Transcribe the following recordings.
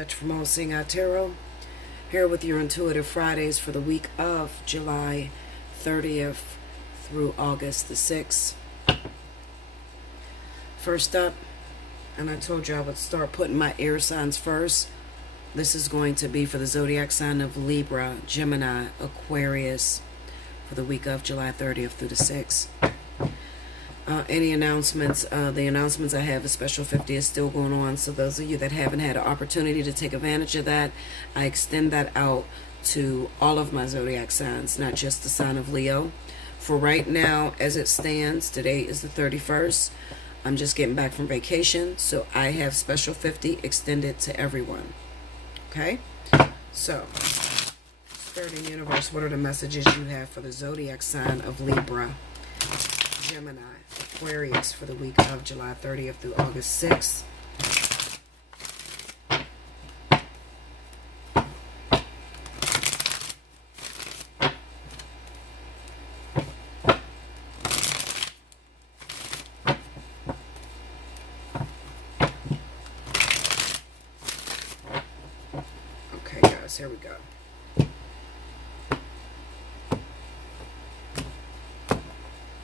Dutch from Allseeingeyetarot, here with your Intuitive Fridays for the week of July 30th through August the 6th. First up, and I told you I would start putting my air signs first. This is going to be for the zodiac sign of Libra, Gemini, Aquarius for the week of July 30th through the 6th. Any announcements? The announcements I have, a special 50 is still going on. So those of you that haven't had an opportunity to take advantage of that, I extend that out to all of my zodiac signs, not just the sign of Leo. For right now, as it stands, today is the 31st. I'm just getting back from vacation, so I have special 50 extended to everyone. Okay? So, Spirit Universe, what are the messages you have for the zodiac sign of Libra, Gemini, Aquarius for the week of July 30th through August 6th? Okay, guys, here we go.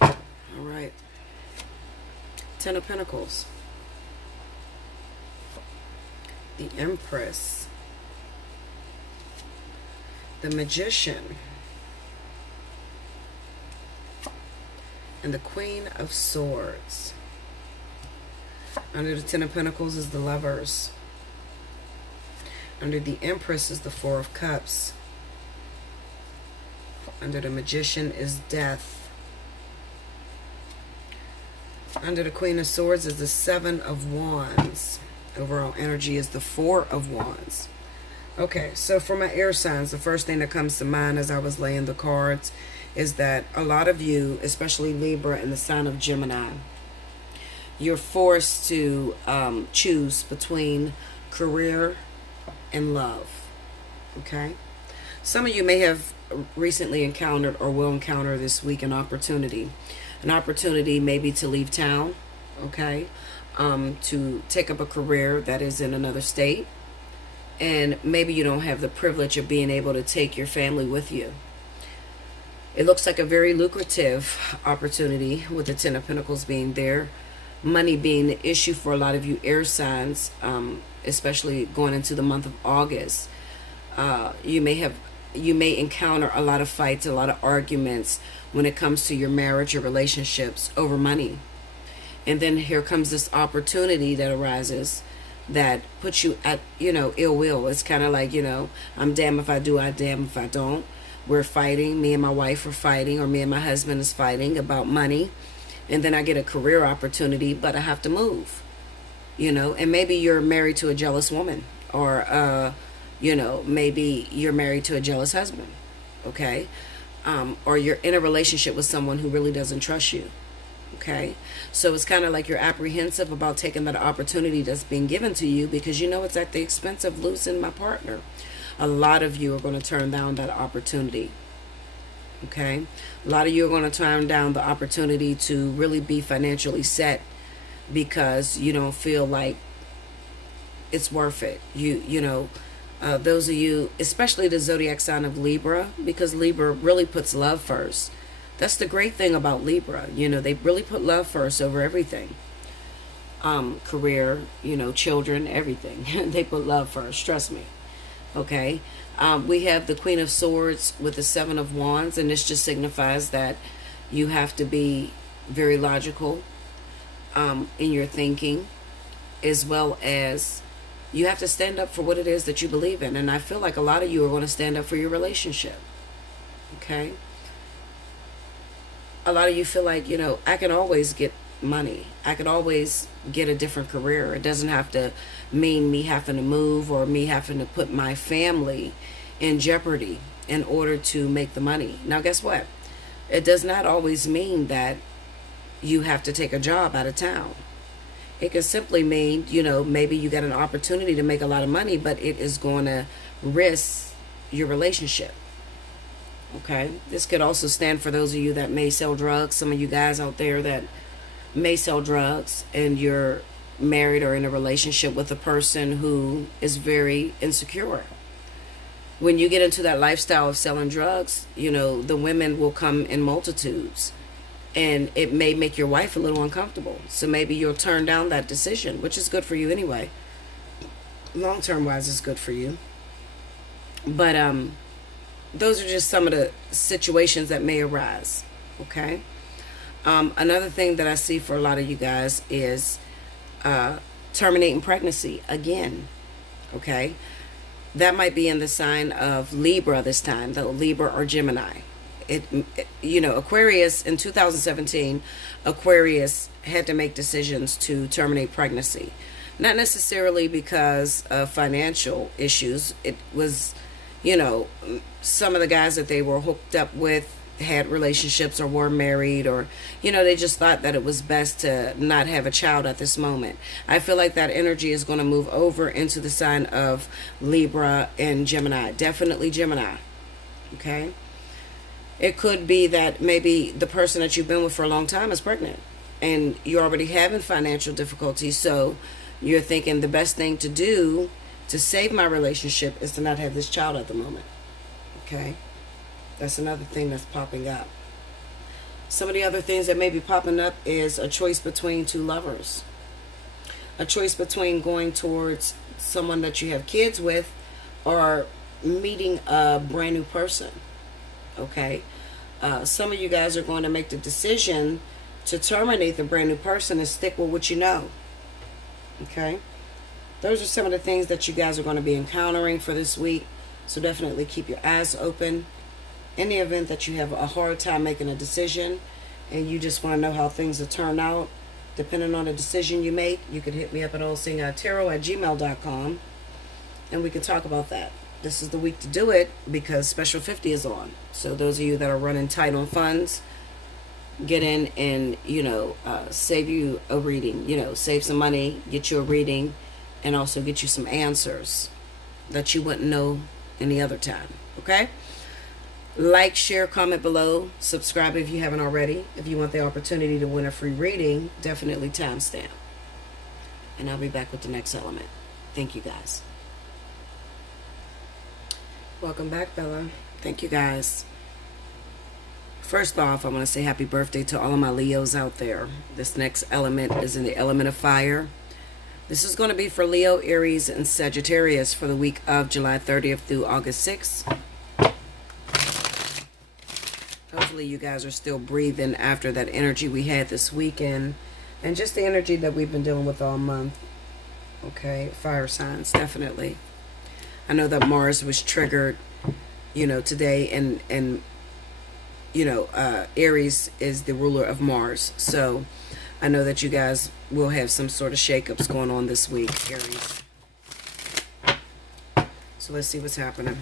All right. Ten of Pentacles, the Empress, the Magician, and the Queen of Swords. Under the Ten of Pentacles is the Lovers. Under the Empress is the Four of Cups. Under the Magician is Death. Under the Queen of Swords is the Seven of Wands. Overall energy is the Four of Wands. Okay, so for my air signs, the first thing that comes to mind as I was laying the cards is that a lot of you, especially Libra and the sign of Gemini, you're forced to choose between career and love. Okay? Some of you may have recently encountered or will encounter this week an opportunity. An opportunity maybe to leave town, okay, to take up a career that is in another state, and maybe you don't have the privilege of being able to take your family with you. It looks like a very lucrative opportunity with the Ten of Pentacles being there, money being the issue for a lot of you air signs, especially going into the month of August. You may encounter a lot of fights, a lot of arguments when it comes to your marriage or relationships over money. And then here comes this opportunity that arises that puts you at, ill will. It's kind of like, I'm damned if I do, I'm damned if I don't. We're fighting, me and my wife are fighting, or me and my husband is fighting about money. And then I get a career opportunity, but I have to move, and maybe you're married to a jealous woman, or, maybe you're married to a jealous husband, okay? Or you're in a relationship with someone who really doesn't trust you, okay? So it's kind of like you're apprehensive about taking that opportunity that's being given to you because it's at the expense of losing my partner. A lot of you are going to turn down that opportunity, okay? A lot of you are going to turn down the opportunity to really be financially set because you don't feel like it's worth it. Those of you, especially the zodiac sign of Libra, because Libra really puts love first. That's the great thing about Libra. They really put love first over everything. Career, children, everything. They put love first, trust me. Okay? We have the Queen of Swords with the Seven of Wands, and this just signifies that you have to be very logical in your thinking, as well as you have to stand up for what it is that you believe in. And I feel like a lot of you are going to stand up for your relationship. Okay? A lot of you feel like, I can always get money. I can always get a different career. It doesn't have to mean me having to move or me having to put my family in jeopardy in order to make the money. Now, guess what? It does not always mean that you have to take a job out of town. It can simply mean, maybe you got an opportunity to make a lot of money, but it is going to risk your relationship. Okay? This could also stand for those of you that may sell drugs. Some of you guys out there that may sell drugs and you're married or in a relationship with a person who is very insecure. When you get into that lifestyle of selling drugs, you know, the women will come in multitudes, and it may make your wife a little uncomfortable. So maybe you'll turn down that decision, which is good for you anyway. Long term wise, it's good for you. But those are just some of the situations that may arise. Okay. Another thing that I see for a lot of you guys is terminating pregnancy again. Okay. That might be in the sign of Libra this time, though, Libra or Gemini. You know, Aquarius in 2017, Aquarius had to make decisions to terminate pregnancy. Not necessarily because of financial issues. It was, you know, some of the guys that they were hooked up with had relationships or were married, or, you know, they just thought that it was best to not have a child at this moment. I feel like that energy is going to move over into the sign of Libra and Gemini. Definitely Gemini. Okay. It could be that maybe the person that you've been with for a long time is pregnant and you're already having financial difficulties. So you're thinking the best thing to do to save my relationship is to not have this child at the moment. Okay. That's another thing that's popping up. Some of the other things that may be popping up is a choice between two lovers. A choice between going towards someone that you have kids with or meeting a brand new person. Okay. Some of you guys are going to make the decision to terminate the brand new person and stick with what you know. Okay. Those are some of the things that you guys are going to be encountering for this week. So definitely keep your eyes open. In the event that you have a hard time making a decision and you just want to know how things will turn out, depending on the decision you make, you can hit me up at Allseeingeyetarot@gmail.com and we can talk about that. This is the week to do it because Special 50 is on. So those of you that are running tight on funds, get in and, you know, save you a reading. You know, save some money, get you a reading, and also get you some answers that you wouldn't know any other time. Okay? Like, share, comment below. Subscribe if you haven't already. If you want the opportunity to win a free reading, definitely timestamp. And I'll be back with the next element. Thank you, guys. Welcome back, Bella. Thank you, guys. First off, I want to say happy birthday to all of my Leos out there. This next element is in the element of fire. This is going to be for Leo, Aries, and Sagittarius for the week of July 30th through August 6th. Hopefully you guys are still breathing after that energy we had this weekend and just the energy that we've been dealing with all month. Okay, fire signs, definitely. I know that Mars was triggered, you know, today, and you know, Aries is the ruler of Mars. So I know that you guys will have some sort of shakeups going on this week, Aries. So let's see what's happening.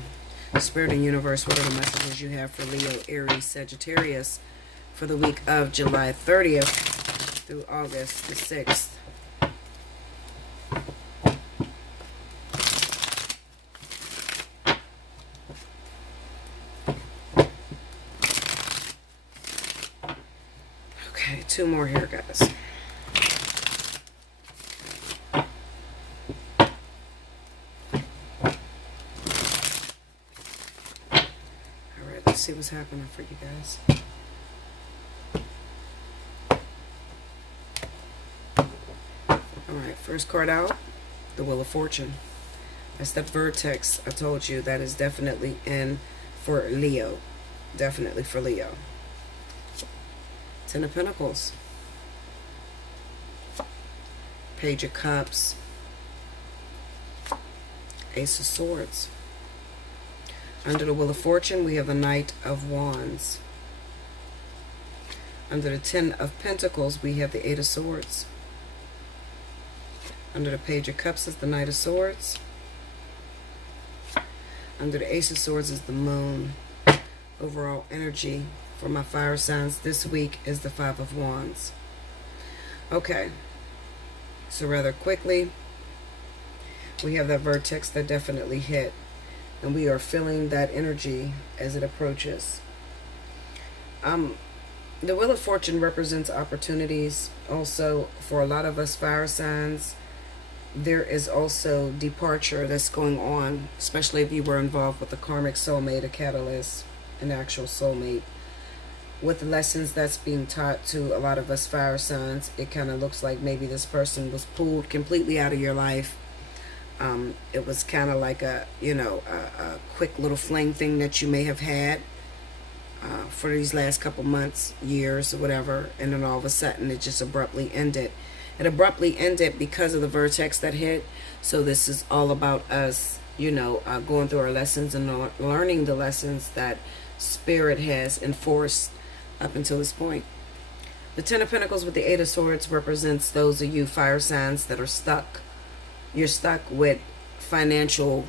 Spirit and universe, what are the messages you have for Leo, Aries, Sagittarius for the week of July 30th through August the 6th? Okay, two more here, guys. See what's happening for you guys. Alright, first card out, the Wheel of Fortune. That's the vertex I told you that is definitely in for Leo. Definitely for Leo. Ten of Pentacles. Page of Cups. Ace of Swords. Under the Wheel of Fortune, we have the Knight of Wands. Under the Ten of Pentacles, we have the Eight of Swords. Under the Page of Cups is the Knight of Swords. Under the Ace of Swords is the Moon. Overall energy for my fire signs this week is the Five of Wands. Okay. So rather quickly, we have that vertex that definitely hit. And we are feeling that energy as it approaches. The Wheel of Fortune represents opportunities. Also, for a lot of us fire signs, there is also departure that's going on, especially if you were involved with a karmic soulmate, a catalyst, an actual soulmate. With the lessons that's being taught to a lot of us fire signs, it kind of looks like maybe this person was pulled completely out of your life. It was kind of like a quick little fling thing that you may have had for these last couple months, years, or whatever, and then all of a sudden it just abruptly ended. It abruptly ended because of the vertex that hit. So this is all about us, going through our lessons and learning the lessons that Spirit has enforced up until this point. The Ten of Pentacles with the Eight of Swords represents those of you fire signs that are stuck. You're stuck with financial,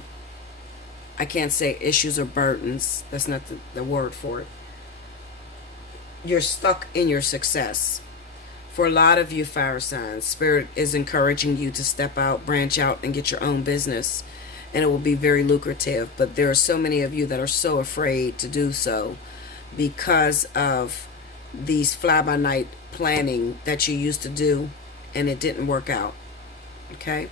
I can't say issues or burdens. That's not the word for it. You're stuck in your success. For a lot of you fire signs, Spirit is encouraging you to step out, branch out, and get your own business. And it will be very lucrative. But there are so many of you that are so afraid to do so because of these fly-by-night planning that you used to do, and it didn't work out. Okay?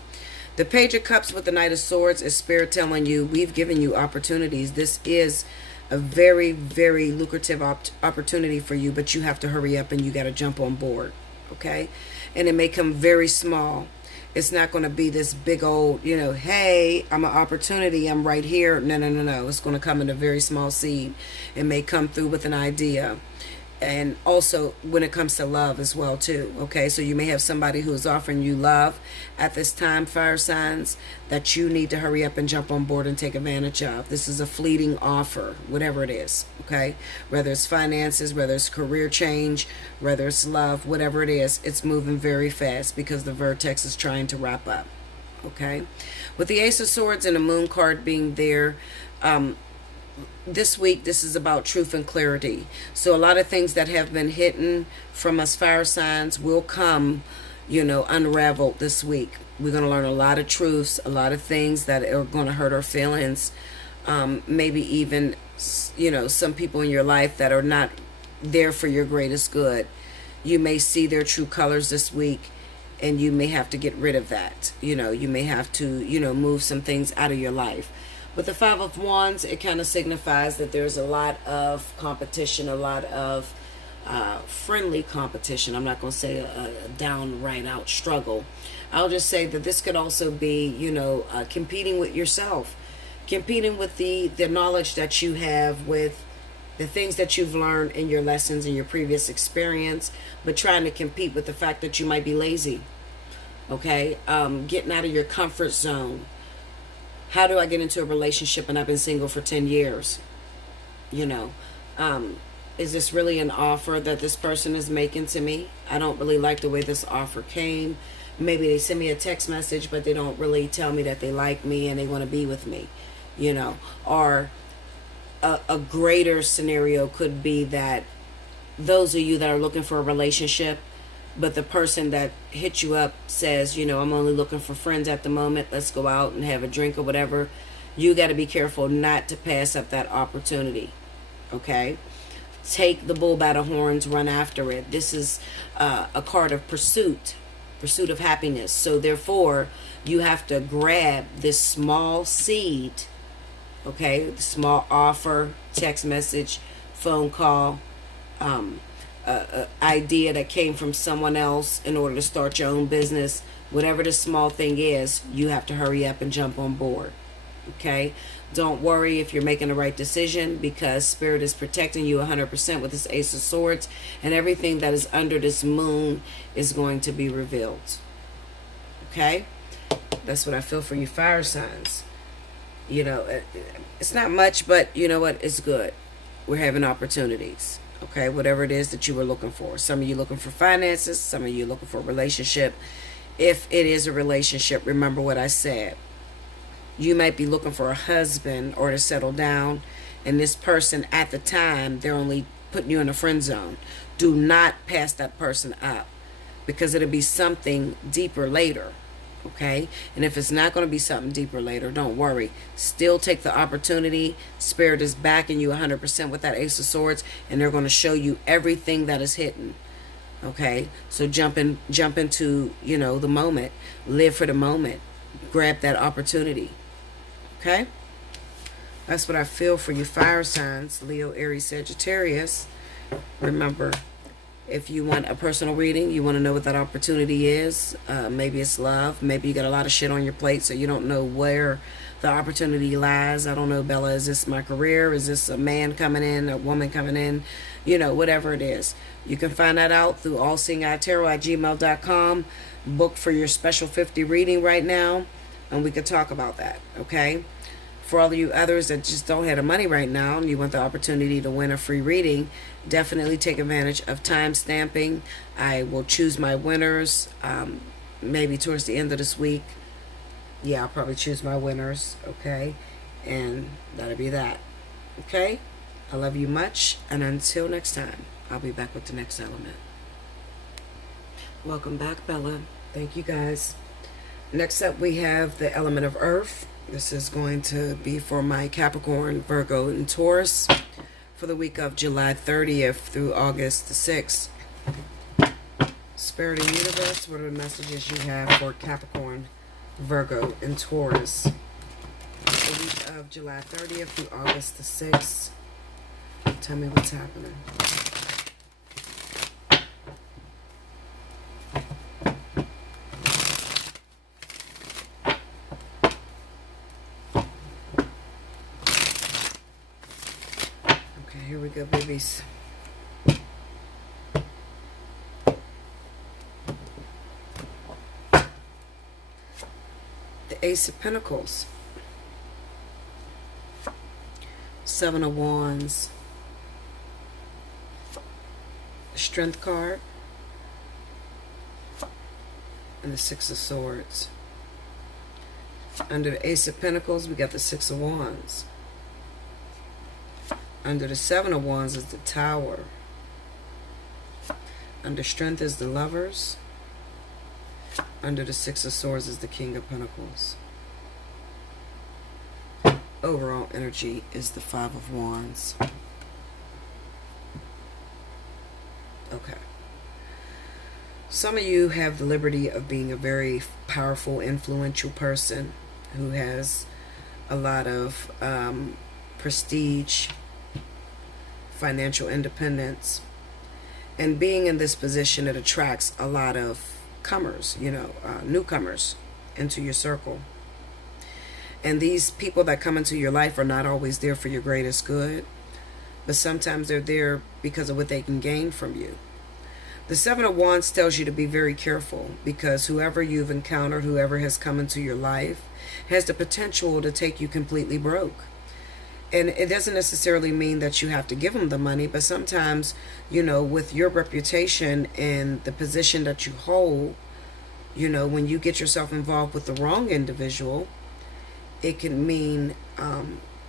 The Page of Cups with the Knight of Swords is Spirit telling you, we've given you opportunities. This is a very, very lucrative opportunity for you, but you have to hurry up and you got to jump on board. Okay? And it may come very small. It's not going to be this big old, hey, I'm an opportunity, I'm right here. No. It's going to come in a very small seed. It may come through with an idea. And also when it comes to love as well too. Okay, so you may have somebody who is offering you love at this time, fire signs, that you need to hurry up and jump on board and take advantage of. This is a fleeting offer, whatever it is. Okay, whether it's finances, whether it's career change, whether it's love, whatever it is, it's moving very fast because the vertex is trying to wrap up. Okay, with the Ace of Swords and the Moon card being there, this week, this is about truth and clarity. So a lot of things that have been hidden from us fire signs will come, unraveled this week. We're going to learn a lot of truths, a lot of things that are going to hurt our feelings. Maybe even, some people in your life that are not there for your greatest good. You may see their true colors this week, and you may have to get rid of that. You may have to, move some things out of your life. With the Five of Wands, it kind of signifies that there's a lot of competition, a lot of friendly competition. I'm not going to say a downright out struggle. I'll just say that this could also be, competing with yourself, competing with the knowledge that you have, with the things that you've learned in your lessons and your previous experience, but trying to compete with the fact that you might be lazy. Okay, getting out of your comfort zone. How do I get into a relationship and I've been single for 10 years? Is this really an offer that this person is making to me? I don't really like the way this offer came. Maybe they send me a text message, but they don't really tell me that they like me and they want to be with me, Or a greater scenario could be that those of you that are looking for a relationship, but the person that hit you up says, I'm only looking for friends at the moment. Let's go out and have a drink or whatever. You got to be careful not to pass up that opportunity. Okay? Take the bull by the horns, run after it. This is a card of pursuit of happiness. So therefore, you have to grab this small seed. Okay? The small offer, text message, phone call, idea that came from someone else in order to start your own business. Whatever the small thing is, you have to hurry up and jump on board. Okay? Don't worry if you're making the right decision, because Spirit is protecting you 100% with this Ace of Swords, and everything that is under this moon is going to be revealed. Okay? That's what I feel for you fire signs. It's not much, but you know what? It's good. We're having opportunities. Okay, whatever it is that you were looking for. Some of you looking for finances, some of you looking for a relationship. If it is a relationship, remember what I said. You might be looking for a husband or to settle down, and this person at the time, they're only putting you in a friend zone. Do not pass that person up, because it'll be something deeper later. Okay, and if it's not going to be something deeper later, don't worry. Still take the opportunity. Spirit is backing you 100% with that Ace of Swords, and they're going to show you everything that is hidden. Okay, so jump into, you know, the moment. Live for the moment. Grab that opportunity. Okay, that's what I feel for you fire signs, Leo, Aries, Sagittarius. Remember, if you want a personal reading, you want to know what that opportunity is. Maybe it's love. Maybe you got a lot of shit on your plate, so you don't know where the opportunity lies. I don't know, Bella. Is this my career? Is this a man coming in, a woman coming in? You know, whatever it is. You can find that out through allseeingeyetarot@gmail.com. Book for your special 50 reading right now, and we could talk about that, okay? For all of you others that just don't have the money right now and you want the opportunity to win a free reading, definitely take advantage of time stamping. I will choose my winners maybe towards the end of this week. Yeah, I'll probably choose my winners, okay? And that'll be that, okay? I love you much, and until next time, I'll be back with the next element. Welcome back, Bella. Thank you, guys. Next up, we have the element of Earth. This is going to be for my Capricorn, Virgo, and Taurus for the week of July 30th through August the 6th. Spirit and Universe, what are the messages you have for Capricorn, Virgo, and Taurus? The week of July 30th through August the 6th. Tell me what's happening. Here we go, babies. The Ace of Pentacles. Seven of Wands. The Strength card. And the Six of Swords. Under the Ace of Pentacles, we got the Six of Wands. Under the Seven of Wands is the Tower. Under Strength is the Lovers. Under the Six of Swords is the King of Pentacles. Overall energy is the Five of Wands. Okay. Some of you have the liberty of being a very powerful, influential person who has a lot of prestige, financial independence, and being in this position, it attracts a lot of comers, you know, newcomers into your circle. And these people that come into your life are not always there for your greatest good, but sometimes they're there because of what they can gain from you. The Seven of Wands tells you to be very careful, because whoever you've encountered, whoever has come into your life, has the potential to take you completely broke. And it doesn't necessarily mean that you have to give them the money, but sometimes, you know, with your reputation and the position that you hold, you know, when you get yourself involved with the wrong individual, it can mean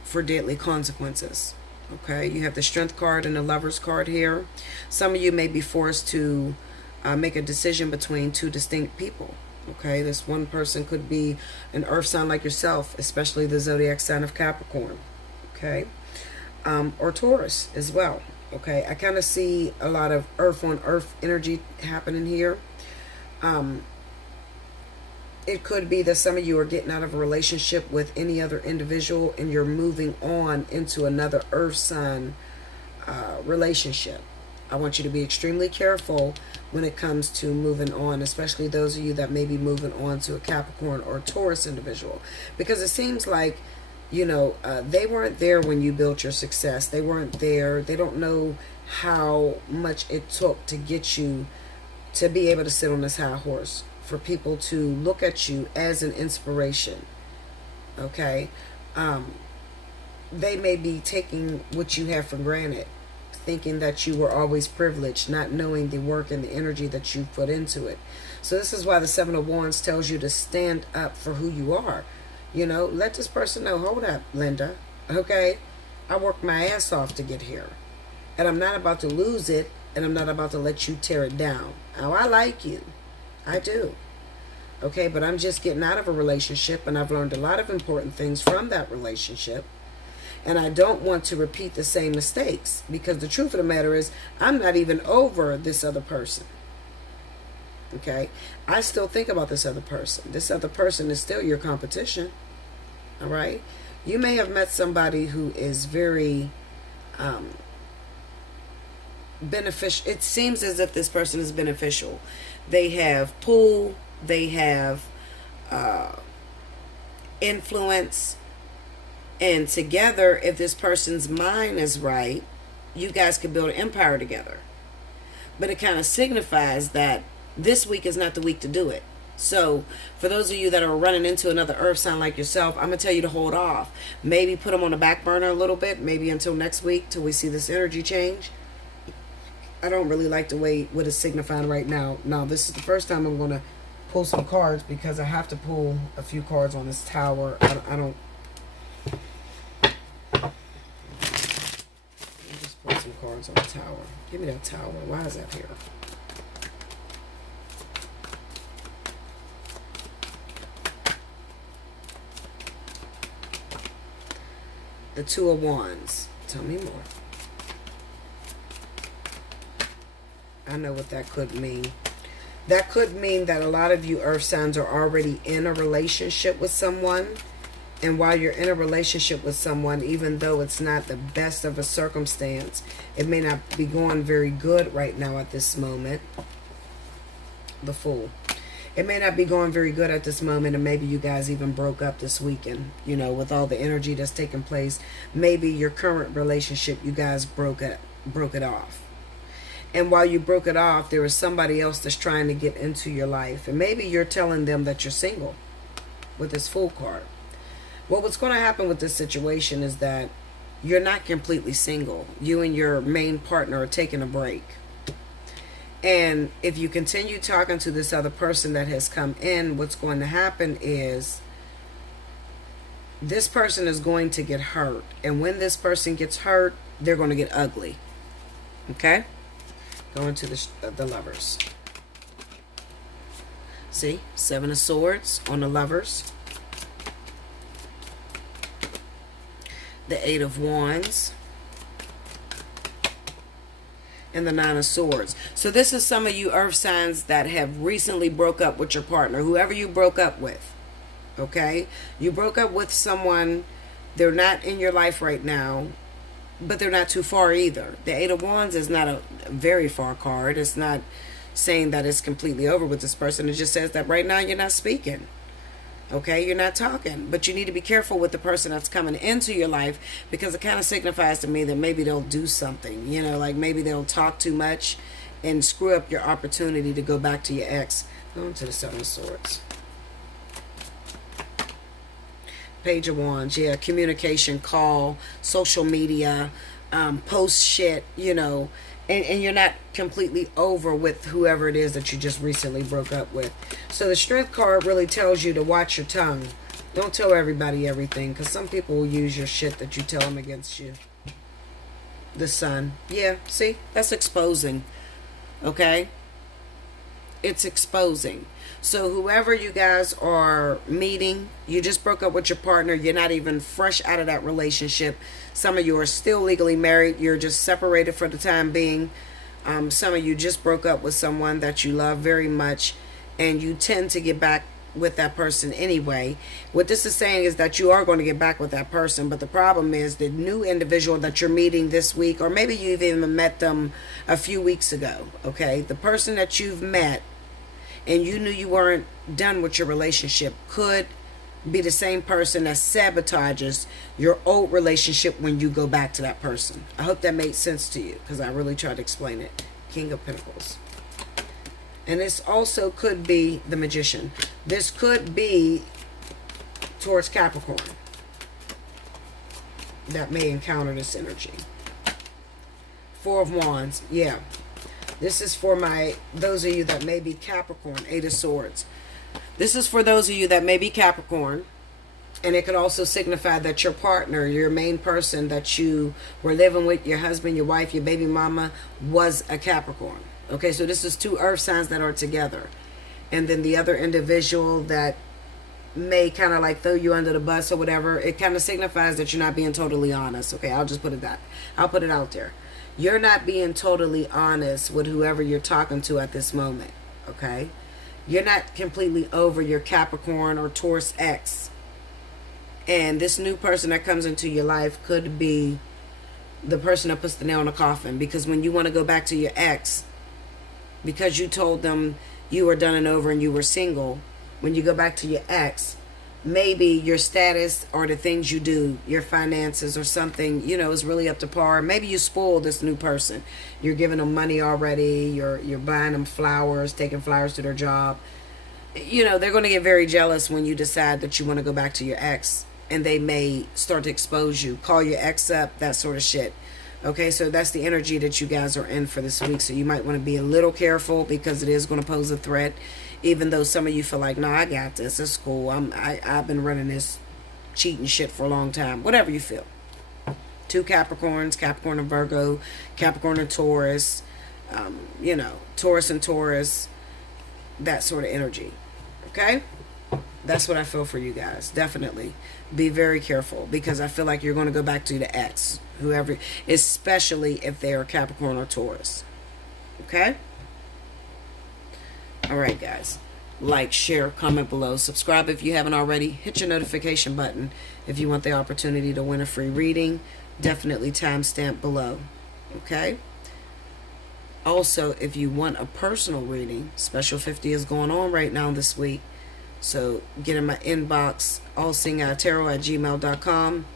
for deadly consequences. Okay, you have the Strength card and the Lovers card here. Some of you may be forced to make a decision between two distinct people. Okay, this one person could be an earth sign like yourself, especially the zodiac sign of Capricorn. Okay, or Taurus as well. Okay, I kind of see a lot of earth on earth energy happening here. It could be that some of you are getting out of a relationship with any other individual and you're moving on into another earth sign relationship. I want you to be extremely careful when it comes to moving on, especially those of you that may be moving on to a Capricorn or Taurus individual, because it seems like, you know, they weren't there when you built your success. They weren't there. They don't know how much it took to get you to be able to sit on this high horse, for people to look at you as an inspiration. Okay, they may be taking what you have for granted, thinking that you were always privileged, not knowing the work and the energy that you put into it. So this is why the Seven of Wands tells you to stand up for who you are. You know, let this person know, hold up, Linda, okay, I worked my ass off to get here, and I'm not about to lose it, and I'm not about to let you tear it down. Now, I like you, I do. Okay, but I'm just getting out of a relationship, and I've learned a lot of important things from that relationship. And I don't want to repeat the same mistakes, because the truth of the matter is I'm not even over this other person. Okay, I still think about this other person. This other person is still your competition. All right, you may have met somebody who is very beneficial. It seems as if this person is beneficial. They have pull, they have influence, and together, if this person's mind is right, you guys could build an empire together. But it kind of signifies that this week is not the week to do it. So for those of you that are running into another earth sign like yourself, I'm going to tell you to hold off. Maybe put them on the back burner a little bit, maybe until next week, till we see this energy change. I don't really like the way what is signifying right now. Now, this is the first time I'm going to pull some cards, because I have to pull a few cards on this tower. I don't. I'll just pull some cards on the tower. Give me that tower. Why is that here? The Two of Wands. Tell me more. I know what that could mean. That could mean that a lot of you earth signs are already in a relationship with someone. And while you're in a relationship with someone, even though it's not the best of a circumstance, it may not be going very good right now at this moment. The Fool. It may not be going very good at this moment, and maybe you guys even broke up this weekend, you know, with all the energy that's taking place. Maybe your current relationship, you guys broke it off. And while you broke it off, there was somebody else that's trying to get into your life. And maybe you're telling them that you're single with this Fool card. Well, what's going to happen with this situation is that you're not completely single. You and your main partner are taking a break. And if you continue talking to this other person that has come in, what's going to happen is this person is going to get hurt. And when this person gets hurt, they're going to get ugly. Okay? Going to the Lovers. See? Seven of Swords on the Lovers. The Eight of Wands. And the Nine of Swords. So this is some of you earth signs that have recently broke up with your partner, whoever you broke up with. Okay? You broke up with someone, they're not in your life right now, but they're not too far either. The Eight of Wands is not a very far card. It's not saying that it's completely over with this person. It just says that right now you're not speaking. Okay, you're not talking, but you need to be careful with the person that's coming into your life, because it kind of signifies to me that maybe they'll do something, you know, like maybe they'll talk too much and screw up your opportunity to go back to your ex. Going to the Seven of Swords. Page of Wands, yeah, communication, call, social media, post shit, you know, and you're not completely over with whoever it is that you just recently broke up with. So the Strength card really tells you to watch your tongue. Don't tell everybody everything, because some people will use your shit that you tell them against you. The Sun. Yeah, see? That's exposing. Okay? It's exposing. So whoever you guys are meeting, you just broke up with your partner. You're not even fresh out of that relationship. Some of you are still legally married. You're just separated for the time being. Some of you just broke up with someone that you love very much, and you tend to get back with that person anyway. What this is saying is that you are going to get back with that person, but the problem is the new individual that you're meeting this week, or maybe you've even met them a few weeks ago, okay? The person that you've met and you knew you weren't done with your relationship could be the same person that sabotages your old relationship when you go back to that person. I hope that made sense to you, because I really tried to explain it. King of Pentacles. And this also could be the Magician. This could be towards Capricorn that may encounter this energy. Four of Wands. Yeah. This is for those of you that may be Capricorn. Eight of Swords. This is for those of you that may be Capricorn. And it could also signify that your partner, your main person that you were living with, your husband, your wife, your baby mama, was a Capricorn. Okay, so this is two earth signs that are together. and then the other individual that may kind of like throw you under the bus or whatever, it kind of signifies that you're not being totally honest. Okay, I'll just put it out there. You're not being totally honest with whoever you're talking to at this moment. Okay, you're not completely over your Capricorn or Taurus ex, and this new person that comes into your life could be the person that puts the nail in the coffin. Because when you want to go back to your ex, because you told them you were done and over and you were single, when you go back to your ex, maybe your status or the things you do, your finances or something, you know, is really up to par. Maybe you spoiled this new person. You're giving them money already. You're buying them flowers, taking flowers to their job. You know, they're going to get very jealous when you decide that you want to go back to your ex, and they may start to expose you, call your ex up, that sort of shit. Okay, so that's the energy that you guys are in for this week. So you might want to be a little careful, because it is going to pose a threat. Even though some of you feel like, no, I got this, it's cool. I've been running this cheating shit for a long time. Whatever you feel. 2 Capricorns, Capricorn and Virgo, Capricorn and Taurus, you know, Taurus and Taurus, that sort of energy. Okay? That's what I feel for you guys. Definitely. Be very careful, because I feel like you're going to go back to the ex, whoever, especially if they are Capricorn or Taurus. Okay? Alright, guys. Like, share, comment below. Subscribe if you haven't already. Hit your notification button if you want the opportunity to win a free reading. Definitely timestamp below. Okay? Also, if you want a personal reading, Special 50 is going on right now this week. So get in my inbox, Allseeingeyetarot@gmail.com.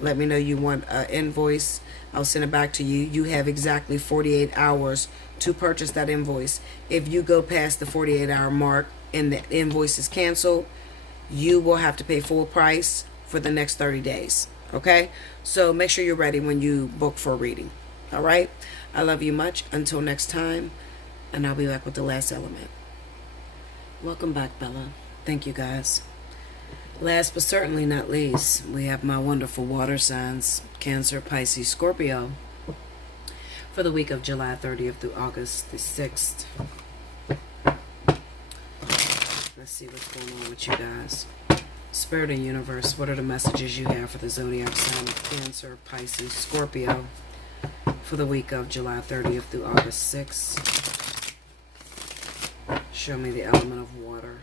Let me know you want an invoice. I'll send it back to you. You have exactly 48 hours to purchase that invoice. If you go past the 48-hour mark and the invoice is canceled, you will have to pay full price for the next 30 days. Okay? So make sure you're ready when you book for a reading. All right? I love you much. Until next time, and I'll be back with the last element. Welcome back, Bella. Thank you, guys. Last but certainly not least, we have my wonderful water signs, Cancer, Pisces, Scorpio, for the week of July 30th through August the 6th. Let's see what's going on with you guys. Spirit and Universe, what are the messages you have for the zodiac sign of Cancer, Pisces, Scorpio for the week of July 30th through August 6th? Show me the element of water.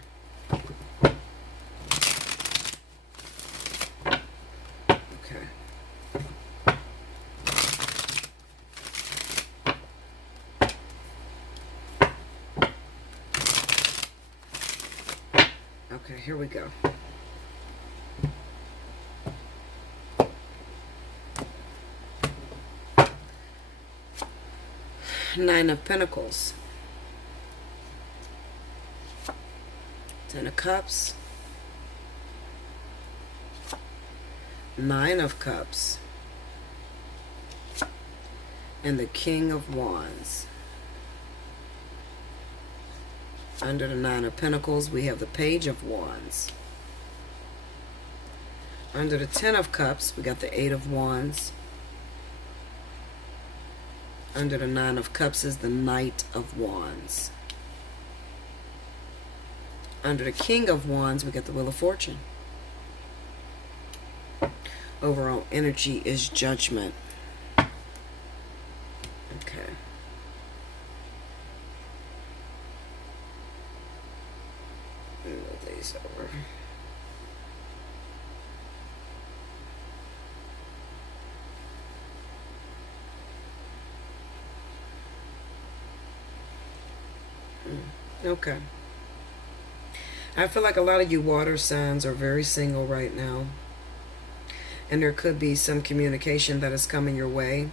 Okay, here we go. Nine of Pentacles. Ten of Cups. Nine of Cups. And the King of Wands. Under the Nine of Pentacles, we have the Page of Wands. Under the Ten of Cups, we got the Eight of Wands. Under the Nine of Cups is the Knight of Wands. Under the King of Wands, we got the Wheel of Fortune. Overall energy is Judgment. Okay. Move these over. Okay. I feel like a lot of you water signs are very single right now. And there could be some communication that is coming your way.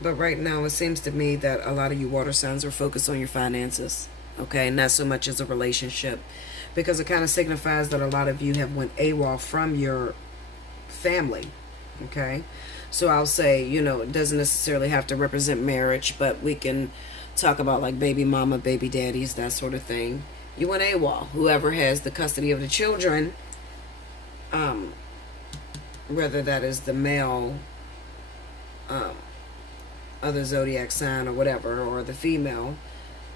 But right now it seems to me that a lot of you water signs are focused on your finances. Okay, not so much as a relationship. Because it kind of signifies that a lot of you have went AWOL from your family. Okay. So I'll say, you know, it doesn't necessarily have to represent marriage, but we can talk about like baby mama, baby daddies, that sort of thing. You went AWOL. Whoever has the custody of the children, whether that is the male other zodiac sign or whatever, or the female,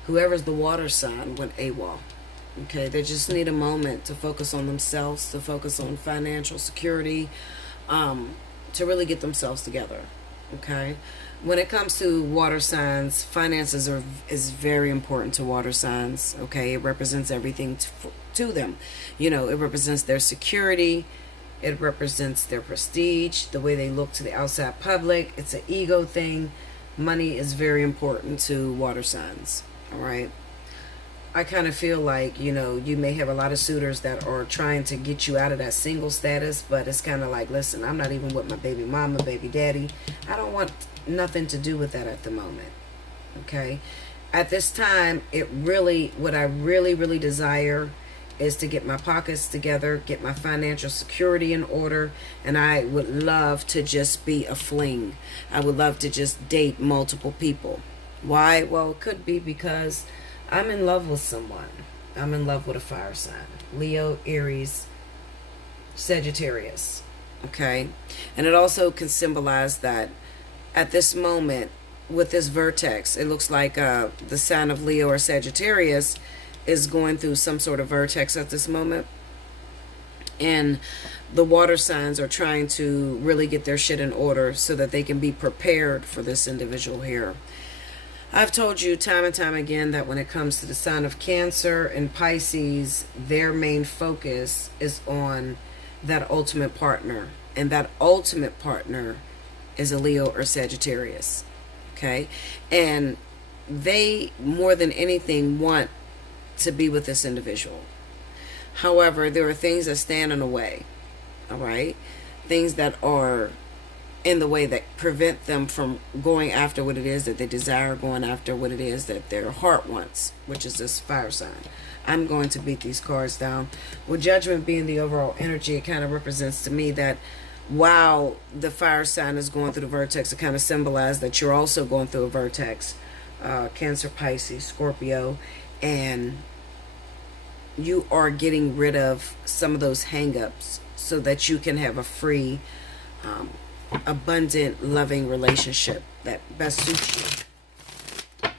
whoever's the water sign went AWOL. Okay, they just need a moment to focus on themselves, to focus on financial security, to really get themselves together. Okay, when it comes to water signs, finances is very important to water signs. Okay, it represents everything to them. You know, it represents their security. It represents their prestige, the way they look to the outside public. It's an ego thing. Money is very important to water signs. All right. I kind of feel like, you know, you may have a lot of suitors that are trying to get you out of that single status, but it's kind of like, listen, I'm not even with my baby mama, baby daddy. I don't want nothing to do with that at the moment. Okay. At this time, what I really desire is to get my pockets together, get my financial security in order, and I would love to just be a fling. I would love to just date multiple people. Why? Well, it could be because I'm in love with someone. I'm in love with a fire sign. Leo, Aries, Sagittarius. Okay? And it also can symbolize that at this moment, with this vertex, it looks like the sign of Leo or Sagittarius is going through some sort of vertex at this moment. And the water signs are trying to really get their shit in order so that they can be prepared for this individual here. I've told you time and time again that when it comes to the sign of Cancer and Pisces, their main focus is on that ultimate partner. And that ultimate partner is a Leo or Sagittarius. Okay? And they, more than anything, want to be with this individual. However, there are things that stand in the way. All right? Things that are in the way that prevent them from going after what it is that they desire, going after what it is that their heart wants, which is this fire sign. I'm going to beat these cards down. With Judgment being the overall energy, it kind of represents to me that while the fire sign is going through the vertex, it kind of symbolizes that you're also going through a vertex. Cancer, Pisces, Scorpio, and you are getting rid of some of those hang-ups so that you can have a free, abundant, loving relationship that best suits you.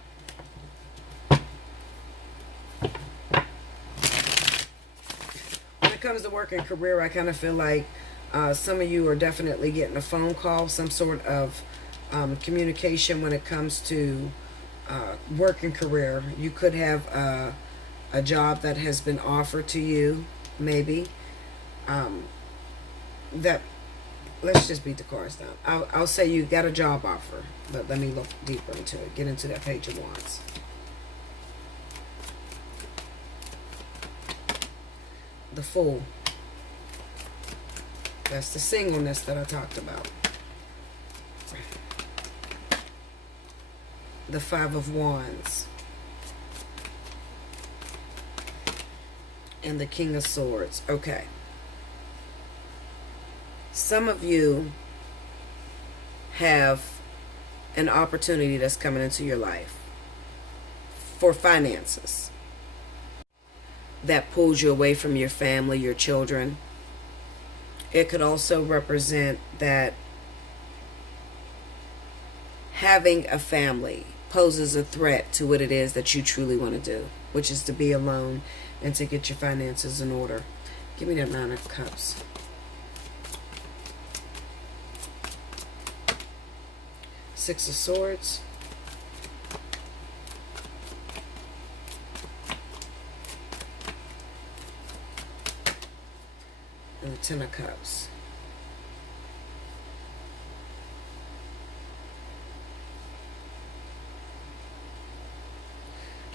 When it comes to work and career, I kind of feel like some of you are definitely getting a phone call, some sort of communication when it comes to work and career. You could have a job that has been offered to you, maybe. That, let's just beat the cards down. I'll say you got a job offer, but let me look deeper into it. Get into that Page of Wands. The Fool. That's the singleness that I talked about. The Five of Wands. And the King of Swords. Okay. Some of you have an opportunity that's coming into your life for finances that pulls you away from your family, your children. It could also represent that having a family poses a threat to what it is that you truly want to do, which is to be alone and to get your finances in order. Give me that Nine of Cups. Six of Swords. And the Ten of Cups.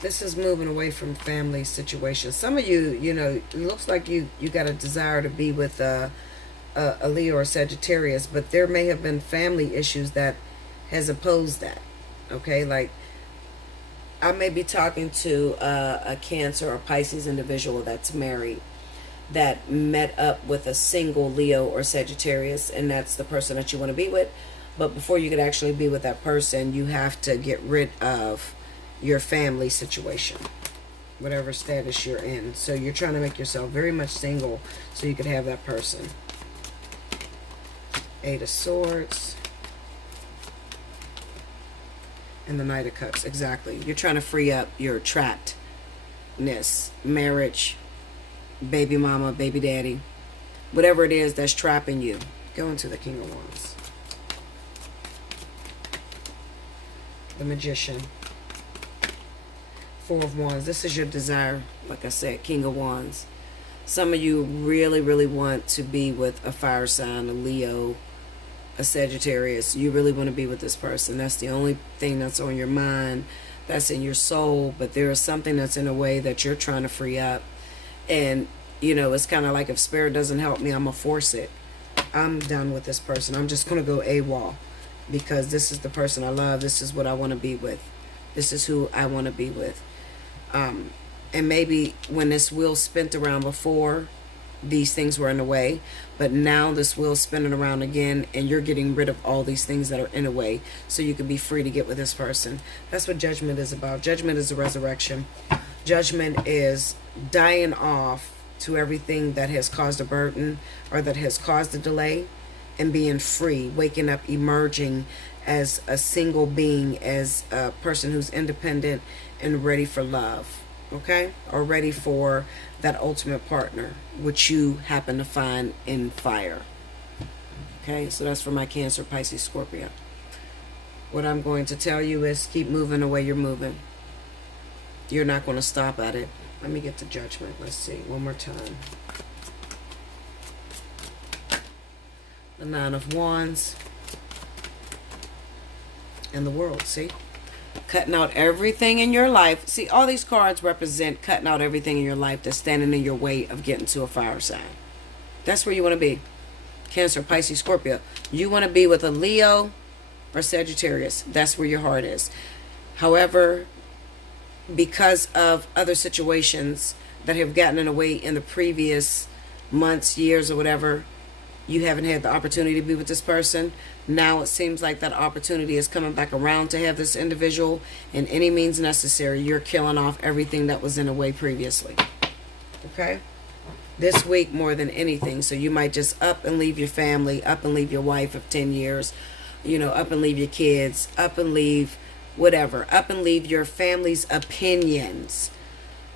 This is moving away from family situations. Some of you, you know, it looks like you got a desire to be with a Leo or Sagittarius, but there may have been family issues that has opposed that. Okay, like I may be talking to a Cancer or Pisces individual that's married that met up with a single Leo or Sagittarius, and that's the person that you want to be with. But before you could actually be with that person, you have to get rid of your family situation, whatever status you're in. So you're trying to make yourself very much single so you could have that person. Eight of Swords. And the Knight of Cups, exactly. You're trying to free up your trappedness, marriage, baby mama, baby daddy, whatever it is that's trapping you. Go into the King of Wands. The Magician. Four of Wands. This is your desire, like I said, King of Wands. Some of you really, really want to be with a fire sign, a Leo, a Sagittarius. You really want to be with this person. That's the only thing that's on your mind, that's in your soul. But there is something that's in a way that you're trying to free up. And, you know, it's kind of like if spirit doesn't help me, I'm going to force it. I'm done with this person. I'm just going to go AWOL. Because this is the person I love. This is what I want to be with. This is who I want to be with. And maybe when this wheel spent around before, these things were in the way, but now this wheel's spinning around again, and you're getting rid of all these things that are in the way, so you can be free to get with this person. That's what Judgment is about. Judgment is a resurrection. Judgment is dying off to everything that has caused a burden or that has caused a delay, and being free, waking up, emerging as a single being, as a person who's independent and ready for love. Okay? Or ready for that ultimate partner, which you happen to find in fire. Okay? So that's for my Cancer, Pisces, Scorpio. What I'm going to tell you is keep moving the way you're moving. You're not going to stop at it. Let me get to Judgment. Let's see. One more time. The Nine of Wands. And the World. See? Cutting out everything in your life. See, all these cards represent cutting out everything in your life that's standing in your way of getting to a fire sign. That's where you want to be. Cancer, Pisces, Scorpio. You want to be with a Leo or Sagittarius. That's where your heart is. However, because of other situations that have gotten in the way in the previous months, years, or whatever, you haven't had the opportunity to be with this person. Now it seems like that opportunity is coming back around to have this individual. In any means necessary, you're killing off everything that was in the way previously. Okay? This week more than anything. So you might just up and leave your family, up and leave your wife of 10 years, you know, up and leave your kids, up and leave whatever, up and leave your family's opinions.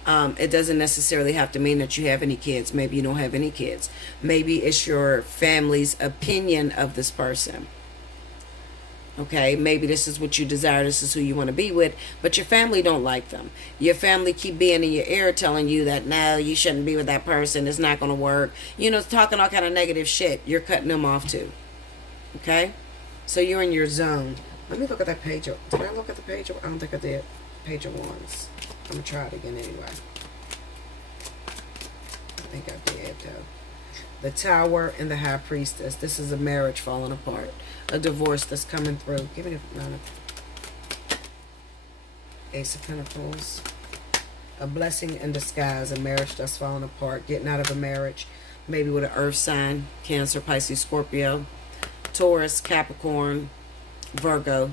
It doesn't necessarily have to mean that you have any kids. Maybe you don't have any kids. Maybe it's your family's opinion of this person. Okay, maybe this is what you desire, this is who you want to be with, but your family don't like them. Your family keep being in your ear telling you that, no, you shouldn't be with that person, it's not going to work. You know, talking all kind of negative shit. You're cutting them off too. Okay? So you're in your zone. Let me look at that page. Did I look at the page? I don't think I did. Page of Wands. I'm going to try it again anyway. I think I did, though. The Tower and the High Priestess. This is a marriage falling apart. A divorce that's coming through. Give me the Ace of Pentacles. A blessing in disguise. A marriage that's falling apart. Getting out of a marriage. Maybe with an earth sign. Cancer, Pisces, Scorpio. Taurus, Capricorn, Virgo.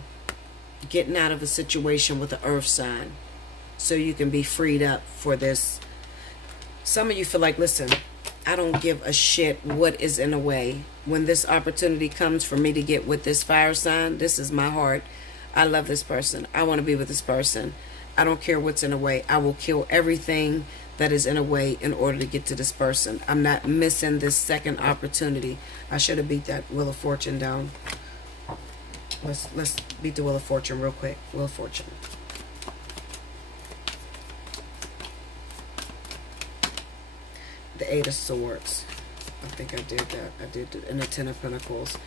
Getting out of a situation with an earth sign. So you can be freed up for this. Some of you feel like, listen, I don't give a shit what is in the way. When this opportunity comes for me to get with this fire sign, this is my heart. I love this person. I want to be with this person. I don't care what's in the way. I will kill everything that is in a way in order to get to this person. I'm not missing this second opportunity. I should have beat that Wheel of Fortune down. Let's beat the Wheel of Fortune real quick. Wheel of Fortune. The Eight of Swords. I think I did that. I did it. And the Ten of Pentacles.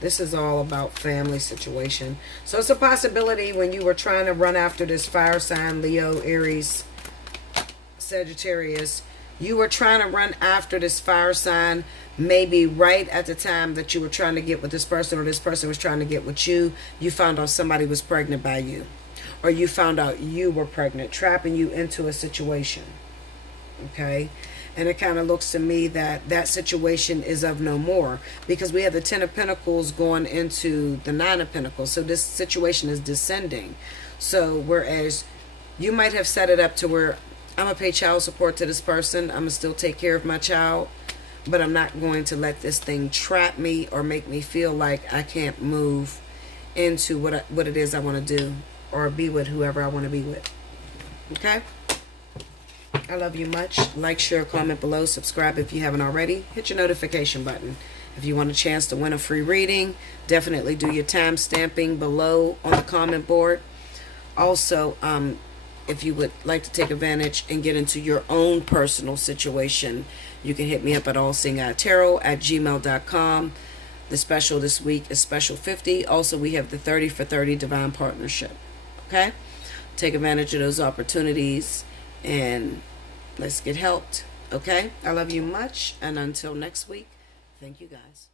This is all about family situation. So it's a possibility when you were trying to run after this fire sign, Leo, Aries, Sagittarius, you were trying to run after this fire sign, maybe right at the time that you were trying to get with this person, or this person was trying to get with you, you found out somebody was pregnant by you. Or you found out you were pregnant, trapping you into a situation. Okay? And it kind of looks to me that that situation is of no more, because we have the Ten of Pentacles going into the Nine of Pentacles. So this situation is descending. So whereas you might have set it up to where I'm going to pay child support to this person, I'm going to still take care of my child, but I'm not going to let this thing trap me or make me feel like I can't move into what it is I want to do or be with whoever I want to be with. Okay? I love you much. Like, share, comment below. Subscribe if you haven't already. Hit your notification button. If you want a chance to win a free reading, definitely do your time stamping below on the comment board. Also, if you would like to take advantage and get into your own personal situation, you can hit me up at Allseeingeyetarot@gmail.com. The special this week is special 50. Also, we have the 30 for 30 divine partnership. Okay? Take advantage of those opportunities and let's get helped. Okay? I love you much. And until next week, thank you guys.